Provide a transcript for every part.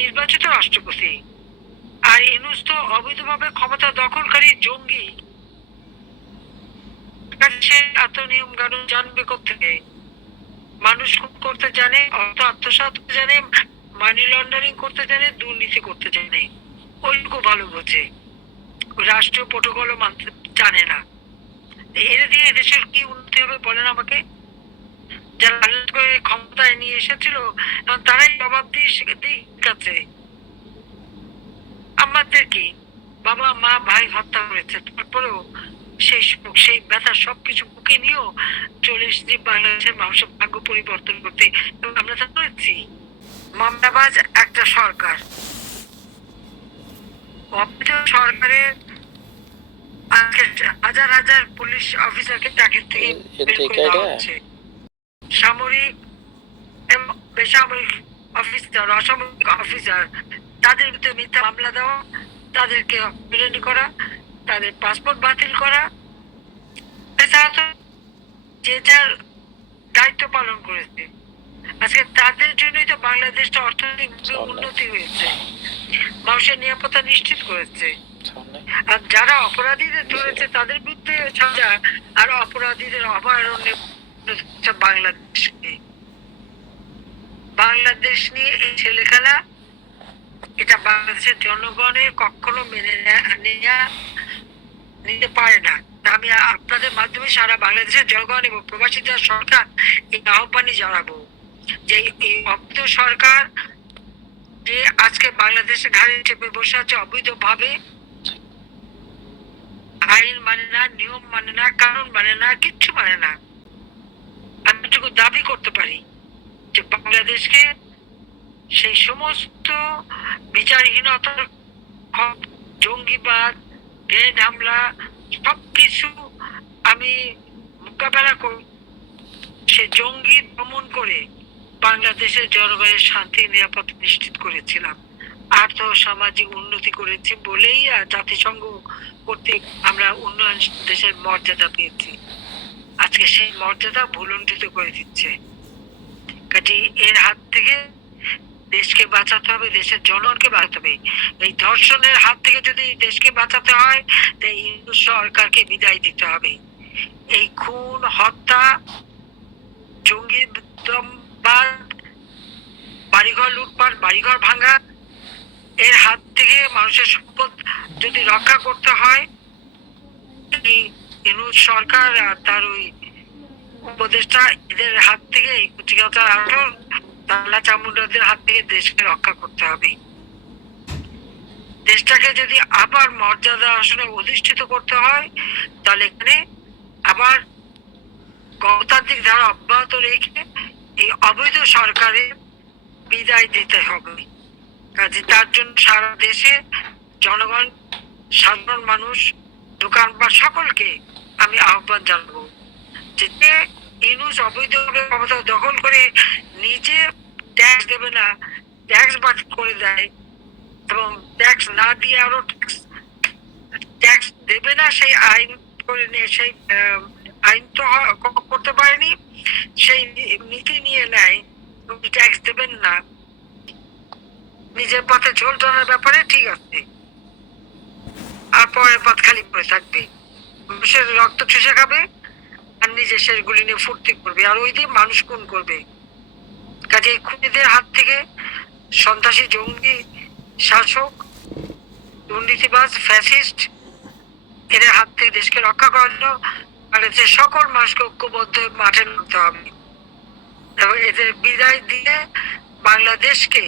নির্বাচিত রাষ্ট্রপতি। আর ইনুস তো অবৈধভাবে ক্ষমতা দখলকারী জঙ্গি। সে এত নিয়ম কানুন জানবে থেকে মানুষ করতে জানে, অর্থ আত্মসাৎ জানে মানি লন্ডারিং করতে জানে, দুর্নীতি করতে জানে। ওইটুকু ভালো বোঝে। রাষ্ট্রীয় প্রোটোকলও মানতে জানে না। এর দিয়ে দেশের কি উন্নতি হবে বলেন আমাকে? যারা করে ক্ষমতায় নিয়ে এসেছিল তারাই জবাব দিয়ে কাছে। আমাদের কি? বাবা মা ভাই হত্যা করেছে। তারপরেও সেই সেই ব্যথা সবকিছু বুকে নিয়েও চলে এসেছি বাংলাদেশের মানুষের ভাগ্য পরিবর্তন করতে। আমরা তা করেছি। মামলাবাজ একটা সরকার। অবৈধ সরকারের আজকে হাজার হাজার পুলিশ অফিসারকে চাকরি থেকে বের করে দেওয়া হচ্ছে। সামরিক বেসামরিক অফিসার অসামরিক অফিসার তাদের ভিতরে মিথ্যা মামলা দেওয়া তাদেরকে বিরোধী করা তাদের পাসপোর্ট বাতিল করা। এছাড়া তো যে যার দায়িত্ব পালন করেছে। আজকে তাদের জন্যই তো বাংলাদেশটা অর্থনৈতিক উন্নতি হয়েছে। মানুষের নিরাপত্তা নিশ্চিত করেছে। আর যারা অপরাধীদের ধরেছে তাদের বিরুদ্ধে সাজা আর অপরাধীদের অভয়ারণ্যে বাংলাদেশ নিয়ে। এই ছেলে খেলা এটা বাংলাদেশের জনগণের কখনো মেনে নেয়া- নিতে পারে না। আমি আপনাদের মাধ্যমে সারা বাংলাদেশের জনগণ এবং সরকার, এই আহ্বানই জানাব যে এই অবৈধ সরকার যে আজকে বাংলাদেশে ঘাড়ে চেপে বসে আছে অবৈধভাবে, আইন মানে না, নিয়ম মানে না, কানুন মানে না, কিচ্ছু মানে না। দাবি করতে পারি যে বাংলাদেশকে সেই সমস্ত বিচারহীনতার জঙ্গিবাদ হামলা, সবকিছু আমি মোকাবেলা করি। সে জঙ্গি দমন করে বাংলাদেশের জলবায়ু শান্তি, নিরাপত্তা নিশ্চিত করেছিলাম। আর্থ সামাজিক উন্নতি করেছি বলেই জাতিসংঘ কর্তৃক আমরা উন্নয়ন দেশের মর্যাদা পেয়েছি। আজকে সেই মর্যাদা ভুলুণ্ঠিত করে দিচ্ছে। কাজে এর হাত থেকে দেশকে বাঁচাতে হবে, দেশের জনগণকে বাঁচাতে হবে। এই ধর্ষণের হাত থেকে যদি দেশকে বাঁচাতে হয় তাই ইন্দু সরকারকে বিদায় দিতে হবে। এই খুন, হত্যা, জঙ্গি বাড়িঘর লুটপাট, বাড়িঘর ভাঙা, এর হাত থেকে মানুষের সম্পদ যদি রক্ষা করতে হয় ইনুজ সরকার আর তার ওই উপদেষ্টা এদের হাত থেকে, এই কুচিকাতা আটর তাল্লা চামুন্ডাদের হাত থেকে দেশকে রক্ষা করতে হবে। দেশটাকে যদি আবার মর্যাদা আসনে অধিষ্ঠিত করতে হয়, তাহলে এখানে আবার গণতান্ত্রিক ধারা অব্যাহত রেখে এই অবৈধ সরকারের বিদায় দিতে হবে। কাজে তার জন্য সারা দেশে জনগণ, সাধারণ মানুষ, দোকানপাট সকলকে আমি আহ্বান জানাব যে ইনুস অবৈধভাবে ক্ষমতা দখল করে নিজে ট্যাক্স দেবে না ট্যাক্স বাদ করে দেয় এবং ট্যাক্স না দিয়ে আরও ট্যাক্স ট্যাক্স দেবে না সেই আইন করে নিয়ে, সেই আইন তো করতে পারেনি, সেই নীতি নিয়ে নেয় ট্যাক্স দেবেন না। নিজের পথে ঝোল টানার ব্যাপারে ঠিক আছে। আর পরের পথ খালি পড়ে থাকবে। মানুষের রক্ত চুষে খাবে আর নিজে সেগুলি নিয়ে ফুর্তি করবে। আর ওই দিয়ে মানুষ খুন করবে। কাজে খুনিদের হাত থেকে সন্ত্রাসী, জঙ্গি, শাসক, দুর্নীতিবাজ, ফ্যাসিস্ট, এদের হাত থেকে দেশকে রক্ষা করার জন্য বাংলাদেশের সকল মানুষকে ঐক্যবদ্ধ মাঠে নামতে হবে। এবং এদের বিদায় দিয়ে বাংলাদেশকে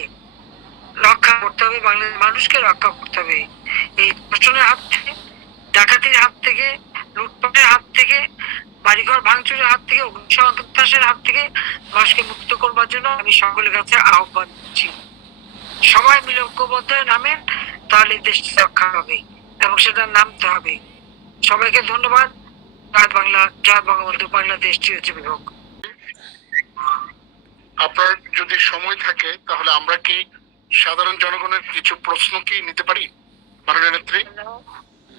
রক্ষা করতে হবে, বাংলাদেশ মানুষকে রক্ষা করতে হবে। এই ধর্ষণের হাত থেকে, ডাকাতির হাত থেকে লুটপাটের হাত থেকে বাড়িঘর ভাঙচুরের হাত থেকে অগ্নিসন্ত্রাসের হাত থেকে মানুষকে মুক্ত করবার জন্য আমি সকলের কাছে আহ্বান দিচ্ছি সবাই মিলে ঐক্যবদ্ধ নামেন তাহলে দেশটি রক্ষা হবে এবং সেটা নামতে হবে। সবাইকে ধন্যবাদ। জয় বাংলা জয় বঙ্গবন্ধু বাংলাদেশ চিরজীবী হোক। আপনার যদি সময় থাকে তাহলে আমরা কি সাধারণ জনগণের কিছু প্রশ্ন কি নিতে পারি? মাননীয় নেত্রী?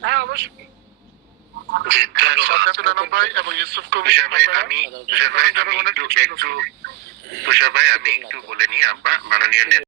হ্যাঁ অবশ্যই। আমি তুষার ভাই আমি একটু একটু তুষার ভাই আমি একটু বলে নিই আমরা মাননীয় নেতা